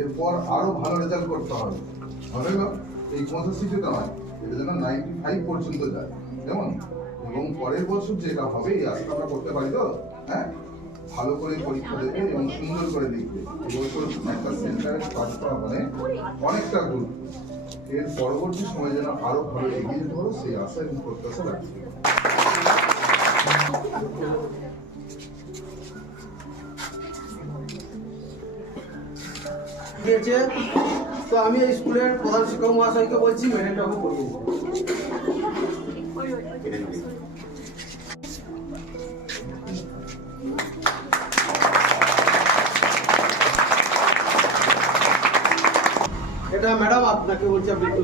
এরপর আরো ভালো রেজাল্ট করতে হবে। হবে না এই 85টা নয়, এটা যেন 95 পর্যন্ত যায়, যেমন এবং পরের বছর যেটা হবে এই আশা আমরা করতে পারি তো। হ্যাঁ, ভালো করে পরীক্ষা দেবে এবং সুন্দর করে লিখবে। এবছর একটা সেন্টারে পাস করা মানে অনেকটা গুরুত্ব। এর পরবর্তী সময় যেন আরো ভালো এগিয়ে যেতে পারো সেই আশা এবং প্রত্যাশা রাখছি। তো আমি এই স্কুলের প্রধান শিক্ষক মহাশয়কে বলছি মেডেলটাকে পড়িয়ে এটা ম্যাডাম আপনাকে বলছি, আপনি একটু